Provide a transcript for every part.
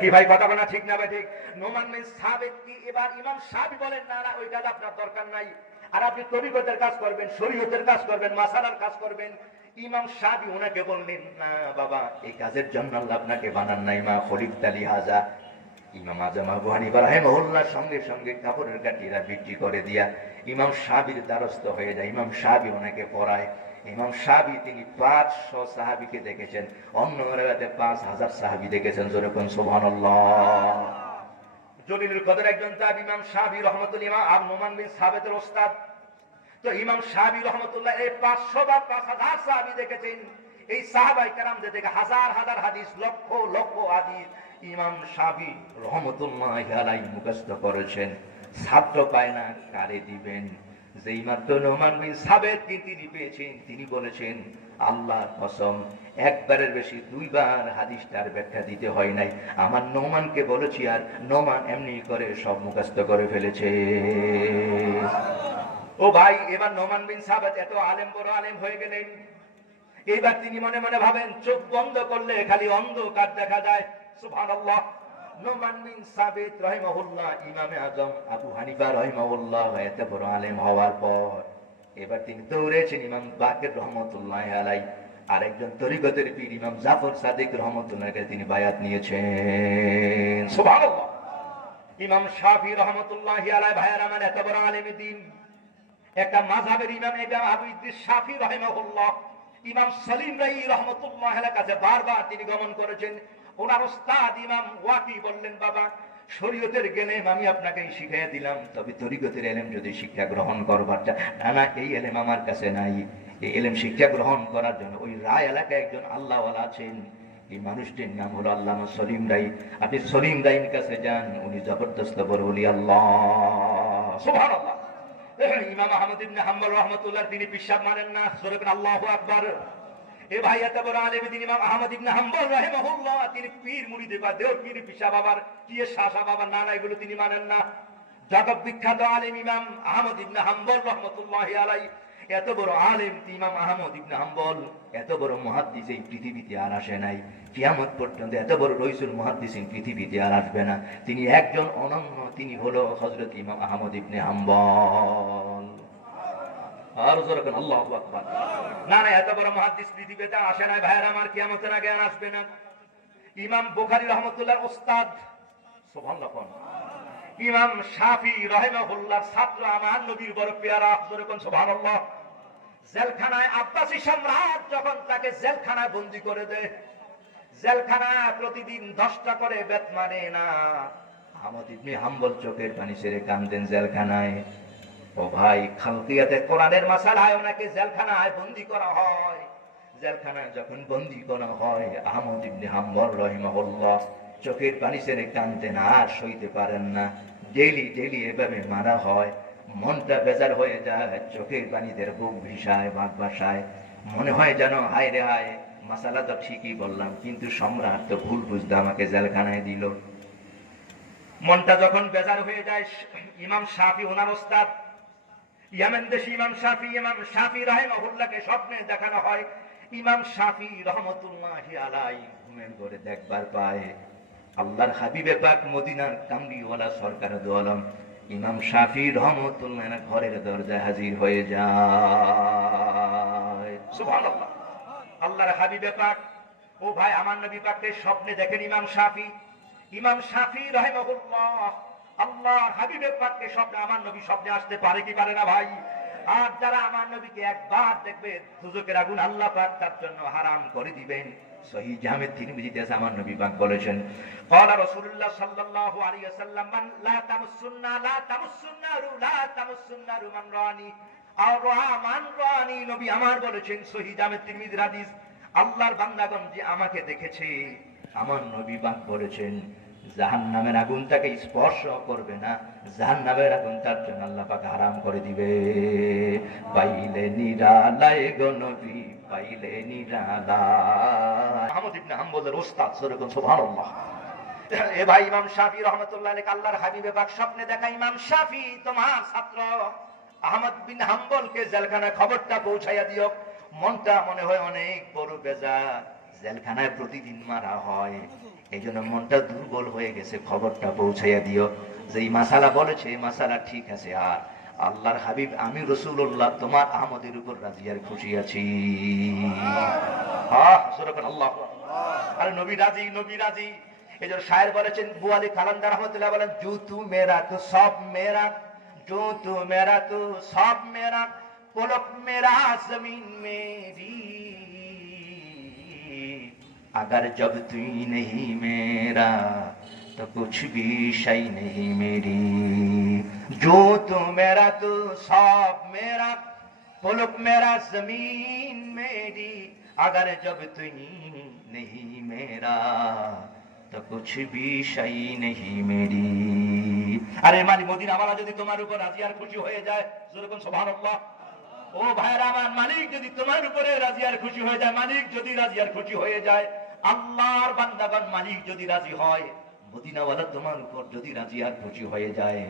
কি ভাই কথা বলা ঠিক না ভাই? ঠিক। নোমান বিন সাবিত কি এবার ইমাম শাফি বলেন না না ওইটা আপনার দরকার নাই, আর আপনি তরিকতের কাজ করবেন, শরীয়তের কাজ করবেন, মাসালার কাজ করবেন। ইমাম শাফি ওনাকে বললেন না বাবা, এই কাজের জন্য আল্লাহ আপনাকে বানান নাই, মা খলিফতালি হাজা। ইমাম আজম আবু হানিফা রাহিমাহুল্লাহর সঙ্গে সঙ্গে কাপড়ের গাঁটিরা বিক্রি করে দিয়া ইমাম শাফির দ্বারস্থ হয়ে যায়। ইমাম শাফি ওনাকে পড়ায়। ইমাম শাফি তিনি 500 সাহাবীকে দেখেছেন, অন্য রাতে 5000 সাহাবী দেখেছেন। জোরে কোন সুবহানাল্লাহ। জলিলুল কদর একজন তাবী ইমাম শাফি রাহমাতুল্লাহ, ইমাম নোমান বিন সাবিতের ওস্তাদ। তো ইমাম শাফি রাহমাতুল্লাহ এই 500 বা 5000 সাহাবী দেখেছেন। এই সাহাবায়ে কেরামদের থেকে হাজার হাজার হাদিস, লক্ষ লক্ষ হাদিস ইমাম শাফি রাহমাতুল্লাহি আলাইহি মুখস্থ করেছেন। ছাত্র পায় না, কারে দিবেন? যেই মাত্র নোমান বিন সাবিত তিনি পেয়েছেন, তিনি বলেছেন আল্লাহর কসম একবারের বেশি 2 বার হাদিসটার ব্যাখ্যা দিতে হয় নাই, আমার নোমানকে বলেছি আর নোমান এমনি করে সব মুখস্থ করে ফেলেছে। ও ভাই, এবার নোমান বিন সাবিত এত আলেম, বড় আলেম হয়ে গেলেন। এইবার তিনি মনে মনে ভাবেন চোখ বন্ধ করলে খালি অন্ধকার দেখা যায়। সুবহানাল্লাহ। নোমান বিন সাবিত রাহিমাহুল্লাহ ইমামে আজম আবু হানিফা রাহিমাহুল্লাহ এত বড় আলেম হওয়ার পর এবার তিনি দৌড়েছেন ইমাম বাকের রহমতুল্লাহি আলাইহি, আরেকজন তরিকতের পীর ইমাম জাফর সাদিক রহমতুল্লাহ কে তিনি বায়াত নিয়েছেন। সুবহানাল্লাহ। ইমাম শাফি রহমতুল্লাহি আলাইহি ভাইয়ের আমার এত বড় আলেম দ্বীন, একটা মাযহাবের ইমাম ইমাম আবু ইদ্রিস শাফি রাহিমাহুল্লাহ ইমাম সলিম রাই রহমতুল্লাহ আলাইহির কাছে বারবার তিনি গমন করেছেন। ওনার ওস্তাদ ইমাম ওয়াকি বললেন বাবা, শরীয়তের জ্ঞান আমি আপনাকে শিখিয়ে দিলাম, তবে তরিকতের ইলম যদি শিক্ষা গ্রহণ করবার চান, না এই ইলম আমার কাছে নাই। এই ইলম শিক্ষা গ্রহণ করার জন্য ওই রায় এলাকায় একজন আল্লাহওয়ালা আছেন, এই মানুষটির নাম হলো আল্লামা সলিম রাই। আপনি সলিম রাইয়ের কাছে যান, উনি জবরদস্ত বড় ওলি আল্লাহ। সুবহানাল্লাহ। ইমাম আহমদ ইবনে হাম্বল রাহমাতুল্লাহ তিনি পিশাব মানেন না। জোরে বলেন আল্লাহু আকবার। এ ভাই এত বড় আলেম তিনি ইমাম আহমদ ইবনে হাম্বল রাহিমাহুল্লাহ তিনি পীর মুরিদ বা দেওর পীর পিশাব আবার কি শাসা বাবা না না এগুলো তিনি মানেন না। জগৎ বিখ্যাত আলেম ইমাম আহমদ ইবনে হাম্বল রাহমাতুল্লাহি আলাইহি, এত বড় আলেম ইমাম আহমদ ইবনে হাম্বল, এত বড় মুহাদ্দিস এই পৃথিবীতে আর আসে নাই। কিয়ামত পর্যন্ত এত বড় রইসুল মুহাদ্দিসিন পৃথিবীতে আর আসবে না। তিনি একজন অনন্য, তিনি হলো হযরত ইমাম আহমদ ইবনে হাম্বল। আর জোরে বলেন আল্লাহু আকবার। না না এত বড় মুহাদ্দিস পৃথিবীতে আসে নাই ভাইরা আমার, কিয়ামতের আগে আর আসবে না। ইমাম বুখারী রাহমাতুল্লাহর ওস্তাদ, সুবহানাল্লাহ। ইমাম শাফি রাহিমাহুল্লাহর ছাত্র আমার নবীর বড় পেয়ারা, জোরে বলেন সুবহানাল্লাহ। জেলখানায় আব্বাসী সম্রাট যখন তাকে জেলখানায় বন্দী করে দেয়, জেলখানায় প্রতিদিন 10টা করে বেত মানে না, আহমদ ইবনে হাম্বল চোখের পানি ছেড়ে কাঁদেন জেলখানায়। ও ভাই, খালকিয়াতে কোরআনের মাসালায় ওনাকে জেলখানায় বন্দী করা হয়। জেলখানায় যখন বন্দী করা হয়, আহমদ ইবনে হাম্বল রাহিমাহুল্লাহ চোখের পানি ছেড়ে কাঁদতেন, আর সইতে পারেন না। ডেইলি ডেইলি এভাবে মারা হয়, মনটা বেজার হয়ে যায়, চোখের পানিদের বুক ভিসায়, বাঘ ভাসায়, মনে হয় যেন হায় রে হায়, মাসালা তো ঠিকই বললাম, কিন্তু সম্রাট তো ভুল বুঝতে আমাকে জেলখানায় দিল। মনটা যখন বেজার হয়ে যায়, ইমাম শাফি ওনার ওস্তাদ ইয়ামেন দেশি ইমাম শাফি রাহিমাহুল্লাহকে স্বপ্নে দেখানো হয়। ইমাম শাফি রহমতুল্লাহি আলাইহি ঘুমের ঘরে দেখবার পায় আল্লাহর হাবিবে পাক মদিনার কামলিওয়ালা সরকার দু আলম ইমাম শাফি রহমতুল্লাহ ঘরের দরজায় হাজির হয়ে যায়। সুবহানাল্লাহ। আল্লাহর হাবিবে পাক, ও ভাই আমার নবী পাককে স্বপ্নে দেখেন ইমাম শাফি রাহিমাহুল্লাহ আল্লাহর হাবিবের পাককে স্বপ্নে, আমার নবী স্বপ্নে আসতে পারে কি পারে না ভাই? আর যারা আমার নবীকে একবার দেখবে দুজকের আগুন আল্লাহ পাক তার জন্য হারাম করে দিবেন। সহিহ জামে তিরমিজিতে আমার নবী পাক বলেছেন, ক্বালা রাসূলুল্লাহ সাল্লাল্লাহু আলাইহি ওয়াসাল্লাম, মান লা তামুসসুন্না মান রানি আও রাআ মান রানি। নবী আমার বলেছেন, সহিহ জামে তিরমিজির হাদিস, আল্লাহর বান্দাগণ যে আমাকে দেখেছে, আমার নবী পাক বলেছেন জাহান্নামের আগুন তাকে স্পর্শ করবে না, জাহান্নামের আগুন তার জন্য আল্লাহ পাক হারাম করে দিবে। পাইলে নিরালায় গো নবী, পাইলে নিরালায়। আহমদ ইবনে হাম্বলের ওস্তাদ, সুবহানাল্লাহ। এ ভাই ইমাম শাফি রাহমাতুল্লাহ আলাইহি আল্লাহর হাবিবে পাক স্বপ্নে দেখা, ইমাম শাফি তোমার ছাত্র আহমদ বিন হাম্বলকে জেলখানায় খবরটা পৌঁছাইয়া দিও। মনটা মনে হয় অনেক বড় বেজার, জেলখানায় প্রতিদিন মারা হয়, এই জন্য মনটা দুর্বল হয়ে গেছে, খবরটা পৌঁছাইয়া দিও যে এই মাসালা বলেছে, এই মাসালা ঠিক আছে। আর আল্লাহর হাবিব আমি রাসূলুল্লাহ তোমার আমদের উপর রাজি আর খুশি আছি। আল্লাহ, আরে নবী রাজি, নবী রাজি। এই জন্য শায়ের বলেছেন, বুয়ালি কালান্দার রহমতুল্লাহ বলেন, জু তু মেরা তো সব মেরা, জু তু মেরা তো সব মেরা, পলক মেরা জমিন মেরি, अगर जब तू नहीं मेरा तो कुछ भी शय नहीं मेरी, जो तू मेरा तो सब मेरा, पलक मेरा जमीन मेरी, अगर जब तू नहीं मेरा तो कुछ भी शय नहीं मेरी। अरे माली मदीना वाला যদি তোমার উপর রাজি আর খুশি হয়ে যায়, জোরে বলুন সুবহানাল্লাহ। ও ভাইরা আমার, মালিক যদি তোমার উপরে রাজি আর খুশি হয়ে যায়, মালিক যদি রাজি আর খুশি হয়ে যায়, আল্লাহর বান্দাগণ মালিক যদি রাজি হয়, মদিনাওয়ালা তোমার উপর যদি রাজি আর খুশি হয়ে যায়,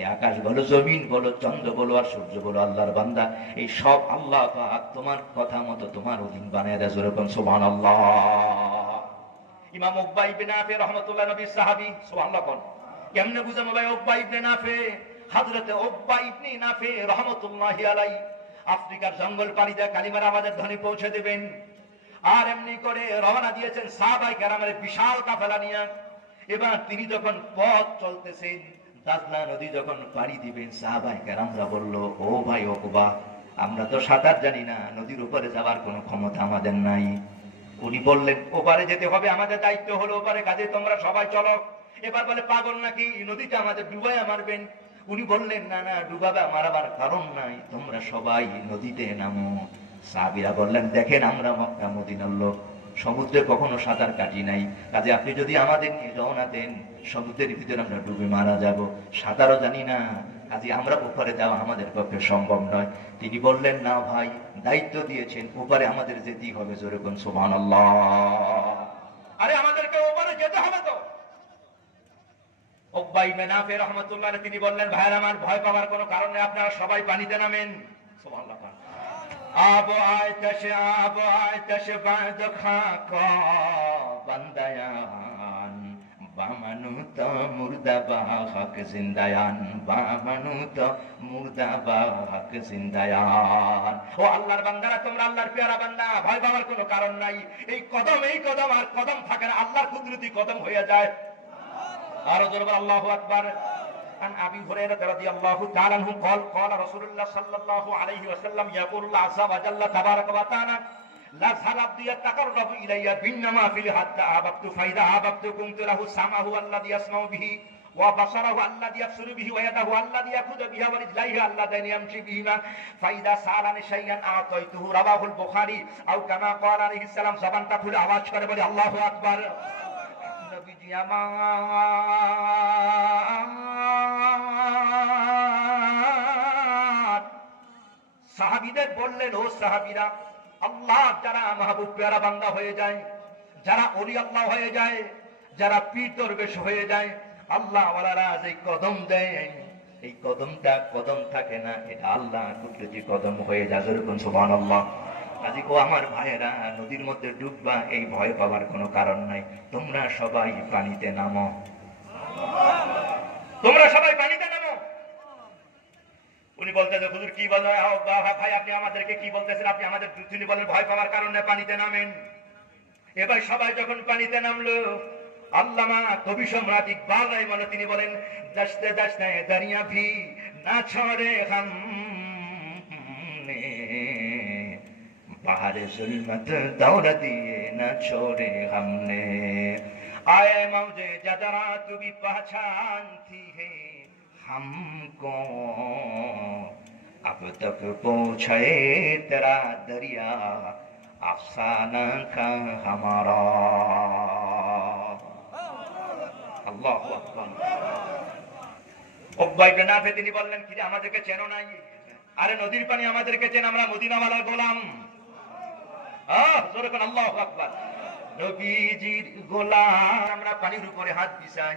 এই আকাশ বলো, জমিন বলো, চন্দ্র বলো আর সূর্য বলো, আল্লাহর বান্দা এই সব আল্লাহ পাক তোমার কথা মতো তোমার অধীন বানায় দেয়। যেরকম সুবহানাল্লাহ। ইমাম উকবা ইবনে নাফি রাহমাতুল্লাহ নবী সাহাবী, সুবহানাল্লাহ কোন কেমনে বুঝাবো ভাই? উকবা ইবনে নাফি, হযরতে উকবা ইবনে নাফি রাহমাতুল্লাহি আলাইহি আফ্রিকার জঙ্গল পাড়ি দিয়ে কালিমার আওয়াজের ধ্বনি পৌঁছে দেবেন। আর এমনি করে রওনা দিয়েছেন সাহাবায়ে কেরামের বিশাল কাফেলা নিয়ে। এবার তিনি যখন পথ চলতেছেন, দাজলা নদী যখন পাড়ি দিবেন, সাহাবায়ে কেরামরা বলল, ও ভাই উকবা, আমরা তো সাঁতার জানি না, নদীর উপরে যাওয়ার কোনো ক্ষমতা আমাদের নাই। উনি বললেন, ওপারে যেতে হবে, আমাদের দায়িত্ব হলো ওপারে, কাজে তোমরা সবাই চলো। এবার বলে, পাগল নাকি, নদীটা আমাদের ডুবাইয়া মারবেন। উনি বললেন, না না, ডুবাবে মারাবার কারণ নাই, তোমরা সবাই নদীতে নামো। সাহাবীরা বললেন, দেখেন আমরা মক্কা মদিনার লোক, সমুদ্রে কখনো সাঁতার কাটি নাই, কাজে আপনি যদি আমাদের নিয়ে রওনা দেন, সমুদ্রের ভিতরে আমরা ডুবে মারা যাব, সাঁতারও জানি না, কাজে আমরা ওপারে যাওয়া আমাদের পক্ষে সম্ভব নয়। তিনি বললেন, না ভাই, দায়িত্ব দিয়েছেন, ওপারে আমাদের যেতেই হবে। জোরে কোন সুবহানাল্লাহ। আরে আমাদেরকে ওপারে যেতে হবে তো। উকবা ইবনে নাফি রাহমাতুল্লাহ আলাইহি তিনি বললেন, ভাইরা আমার, ভয় পাওয়ার কোনো কারণ নেই, আপনারা সবাই পানিতে নামেন। সুবহানাল্লাহ। আব আয়তাশ, আব আয়তাশ বাদ খাকা বান্দায়ান, বামানুত মুর্দাবা হক জিন্দায়ান, বামানুত মুর্দাবা হক জিন্দায়ান। ও আল্লাহর বান্দারা, তোমরা আল্লাহর পেয়ারা বান্দা, ভয় পাওয়ার কোনো কারণ নাই। এই কদম আর কদম থাকে না, আল্লাহর কুদরতি কদম হয়ে যায়। আর জোরে আল্লাহু আকবার। عن أبي هريرة رضي الله تعالى عنه قال قال رسول الله صلى الله عليه وسلم يقول الله عز وجل تبارك وتعالى لا زال عبدي يتقرب إلي بالنوافل حتى أحببت فإذا أحببت كنت له سمعه الذي يسمع به وبصره الذي يبصر به ويده الذي يأخذ بها ورجليه اللذين يمشي بهما فإذا سألني شيئا أعطيته رواه البخاري أو كما قال عليه السلام জবানটা খুলে আওয়াজ করে বলি আল্লাহু আকবার। নবীজি আমার সাহাবীদের বললেন, ও সাহাবীরা, আল্লাহ যারা মাহবুব পেয়ারা বান্দা হয়ে যায়, যারা ওলি আল্লাহ হয়ে যায়, যারা পীর দরবেশ হয়ে যায়, আল্লাহ ওয়ালারা যে কদম দেয়, এই কদমটা কদম থাকে না, এটা আল্লাহ কুদরতি কদম হয়ে যায়। যেরকম সুবহানাল্লাহ। কাজী ও আমার ভাইয়েরা, নদীর মধ্যে ডুববা, এই ভয় পাওয়ার কোনো কারণ নাই, তোমরা সবাই পানিতে নামো, তোমরা সবাই পানিতে নামো। উনি বলতেছে, হুজুর কি বলেন? ভাই আপনি আমাদেরকে কি বলতেছেন? আপনি আমাদের তিনি বলেন ভয় পাওয়ার কারণে পানিতে নামেন। এবার সবাই যখন পানিতে নামলো, আল্লামা কবি সম্রাট ইকবাল রাহিমাহুল্লাহ তিনি বলেন, দশতে দশতে দরিয়া ভি না ছোড়ে হাম बाहर जुल्मत दौड़ दिए न छोड़े हमने, आए मौजे जदरा तू भी पहचानती है हमको, अब तक पहुंचे तेरा दरिया अफसाना का हमारा। আল্লাহু আকবার। উকবা ইবনে নাফি তিনি বললেন, কি আমাদেরকে চেনো নাই? আরে নদীর পানি আমাদেরকে চেন, আমরা মদিনাওয়ালার গোলাম। জোরে কোন আল্লাহু আকবার। নবীজির গোলাম, আমরা পানির উপরে হাত বিছাই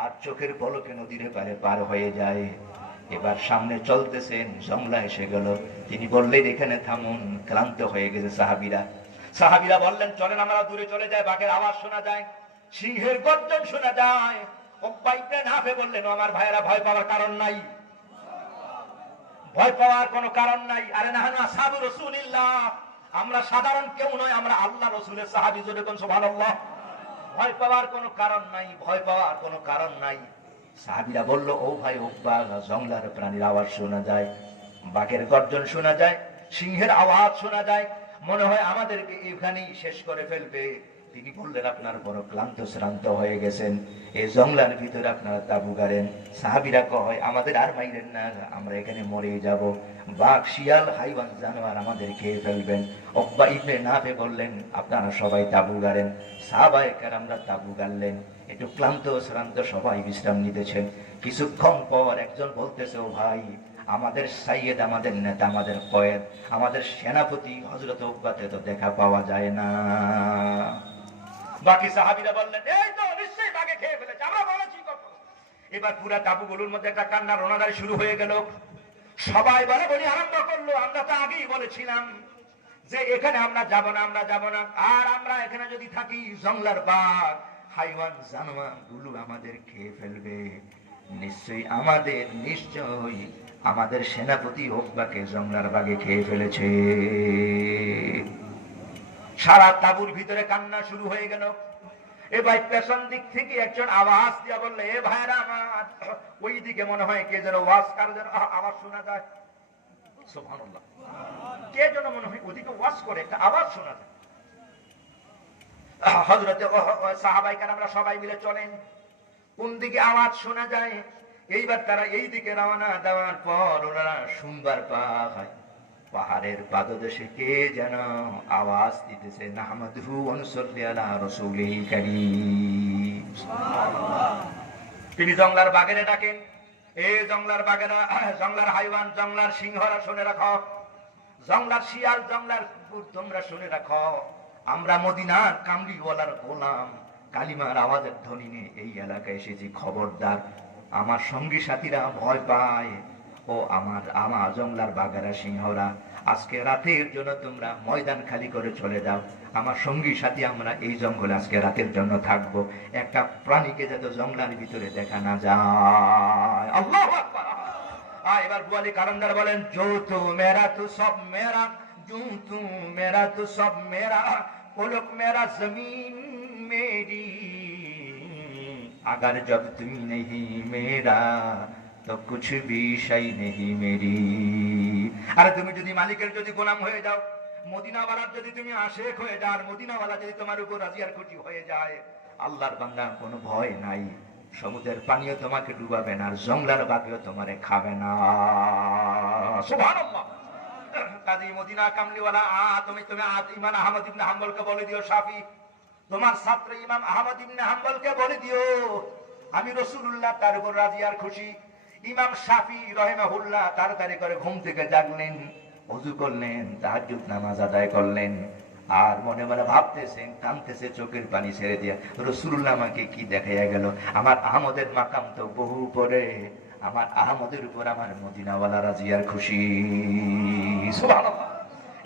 আর চোখের পলকে নদীর পারে পার হয়ে যায়। এবার সামনে চলতেছেন, জংলা এসে গেল, তিনি বললেন, এখানে থামুন, ক্লান্ত হয়ে গেছে সাহাবীরা। সাহাবীরা বললেন, চলেন আমরা দূরে চলে যাই, বাঘের আওয়াজ শোনা যায়। সিংহের গর্জন শোনা যায়। উকবা ইবনে নাফে বললেন, আমার ভাইয়েরা ভয় পাওয়ার কারণ নাই, ভয় পাওয়ার কোনো কারণ নাই। আরে নাহানু আসহাবু রাসূলিল্লাহ, আমরা সাধারণ কেউ নয়, আমরা আল্লাহ রাসূলের সাহাবী। জোরে কোন সুবহানাল্লাহ। ভয় পাওয়ার কোনো কারণ নাই, ভয় পাওয়ার কোনো কারণ নাই। সাহাবীরা বলল, ও ভাই উকবা, জঙ্গলার প্রাণীর আওয়াজ শোনা যায়, বাঘের গর্জন শোনা যায়, সিংহের আওয়াজ শোনা যায়, মনে হয় আমাদেরকে এখানেই শেষ করে ফেলবে। তিনি বললেন, আপনার বড় ক্লান্ত শ্রান্ত হয়ে গেছেন, এই জঙ্গলার ভিতরে আপনারা তাবু গাড়েন। সাহাবীরা কয়, আমাদের আর মাইরেন না, আমরা এখানে মরেই যাব, বাঘ শিয়াল হাইওয়ান জানোয়ার আমাদের খেয়ে ফেলবেন। উকবা ইবনে নাফে বললেন, আপনারা সবাই তাবু গাড়েন। সাহাবায়ে কেরামরা তাবু গাড়লেন, একটু ক্লান্ত শ্রান্ত সবাই বিশ্রাম নিতেছেন। কিছুক্ষণ পর একজন বলতেছে, ও ভাই, আমাদের সাইয়েদ, আমাদের নেতা, আমাদের কয়েদ, আমাদের সেনাপতি হযরত উকবাতে তো দেখা পাওয়া যায় না। বাকি সাহাবীরা বললেন, এই তো নিশ্চয়ই বাঘে খেয়ে ফেলেছে, আমরা বলেছি কখন। এবার পুরা তাবুগুলোর মধ্যে একটা কান্না রোনাদারি শুরু হয়ে গেল। সবাই বলে বলি আরম্ভ করলো, আমরা তো আগেই বলেছিলাম যে এখানে আমরা যাব না, আমরা যাব না। আর আমরা এখানে যদি থাকি, জঙ্গলার বাঘ হাইওয়ান জানোয়ার গুলো আমাদের খেয়ে ফেলবে। নিশ্চয়ই আমাদের সেনাপতি উকবাকে জঙ্গলার বাঘে খেয়ে ফেলেছে। সারা তাবুর ভিতরে কান্না শুরু হয়ে গেল। এবার পেছন দিক থেকে একজন আওয়াজ দিয়া বললে, এ ভাইরা আমার, ওই দিকে মনে হয় কে যেন ওয়াজ কার যেন আওয়াজ শোনা যায়। সুবহানাল্লাহ, কে যেন মনে হয় ওদিকে ওয়াজ করে, একটা আওয়াজ শোনা যায়। হযরতে সাহাবায়ে কেরামরা সবাই মিলে চলেন, কোন দিকে আওয়াজ শোনা যায়। এইবার তারা এই দিকে রওনা দেওয়ার পর ওনারা শুনবার পায়, পাহাড়ের পাদদেশে কে যেন আওয়াজ দিতেছে, নাহমাদুহু ওয়া নুসাল্লি আলা রাসূলিল কারীম। তিনি জঙ্গলার বাঘেরে ডাকেন, এই জঙ্গলার বাঘেরা, জঙ্গলার হাইওয়ান, জঙ্গলার সিংহরা শুনে রাখো, জঙ্গলার শিয়াল, জঙ্গলার কুকুর, তোমরা শুনে রাখো, আমরা মদিনার কামলিওয়ালার গোলাম, কালিমার আওয়াজের ধ্বনি নিয়ে এই এলাকায় এসেছি। খবরদার, আমার সঙ্গী সাথীরা ভয় পায়, ও আমার জঙ্গলার বাঘেরা, সিংহরা, আজকে রাতের জন্য তোমরা ময়দান খালি করে চলে যাও। আমার সঙ্গী সাথী আমরা এই জঙ্গলে আজকে রাতের জন্য থাকবো, একটা প্রাণীকে যাতে জঙ্গলার ভিতরে দেখা না যায়। আল্লাহু আকবার। এবার বুয়ালি কারণদার বলেন, জো তু মেরা তু সব মেরা, জু তু মেরা তু সব মেরা, পলক মেরা জমিন মেরি, अगर जब तुम नहीं मेरा तो कुछ भी शय नहीं मेरी। আরে তুমি যদি মালিকের যদি গোলাম হয়ে যাও, মদিনাওয়ালার যদি তুমি আশেক হয়ে যাও, আর মদিনাওয়ালা যদি তোমার উপর রাজি আর খুশি হয়ে যায়, আল্লাহর বান্দা কোনো ভয় নাই, সমুদ্রের পানিও তোমাকে ডুবাবে না, আর জঙ্গলার বাঘও তোমারে খাবে না। সুবহানাল্লাহ। কাজী মদিনা কামলিওয়ালা, তুমি ইমাম আহমদ ইবনে হাম্বলকে বলে দিও, শাফি তোমার ছাত্র ইমাম আহমদ ইবনে হাম্বলকে বলে দিও, আমি রাসূলুল্লাহ তার উপর রাজি আর খুশি। ইমাম শাফি রাহিমাহুল্লাহ তাড়াতাড়ি করে ঘুম থেকে জাগলেন, ওযু করলেন, তাহাজ্জুদ নামাজ আদায় করলেন, আর মনে মনে ভাবতেছেন, কাঁদতেছে, চোখের পানি ছেড়ে দিয়ে, রাসূলুল্লাহ আমাকে কি দেখাইয়া গেল, আমার আহমদের মাকাম তো বহু উপরে, আমার আহমদের উপর আমার মদিনাওয়ালা রাজি আর খুশি। সুবহানাল্লাহ।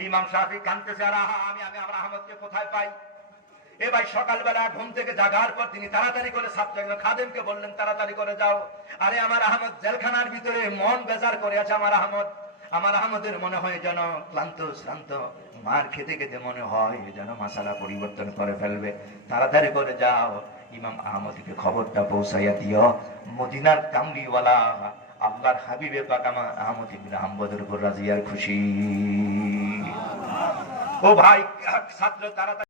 ইমাম শাফি কাঁদতেছে, আর আমি আমার আহমদকে কোথায় পাই। এবার সকালবেলা ঘুম থেকে জাগার পর তিনি তাড়াতাড়ি করে ছাত্র খাদেমকে বললেন, তাড়াতাড়ি করে যাও, আরে আমার আহমদ জেলখানার ভিতরে মন বেজার করে আছে। আমার আহমদের মনে হয় যেন ক্লান্ত শ্রান্ত, মার খেতে খেতে মনে হয় যেন মাসালা পরিবর্তন করে ফেলবে, তাড়াতাড়ি করে যাও, ইমাম আহমদকে খবরটা পৌঁছাইয়া দিও, মদিনার কামলিওয়ালা আল্লাহর হাবিবে পাক আমার আহমদ ইবনে হাম্বলের উপর রাজি আর খুশি। ও ভাই ছাত্র তাড়াতাড়ি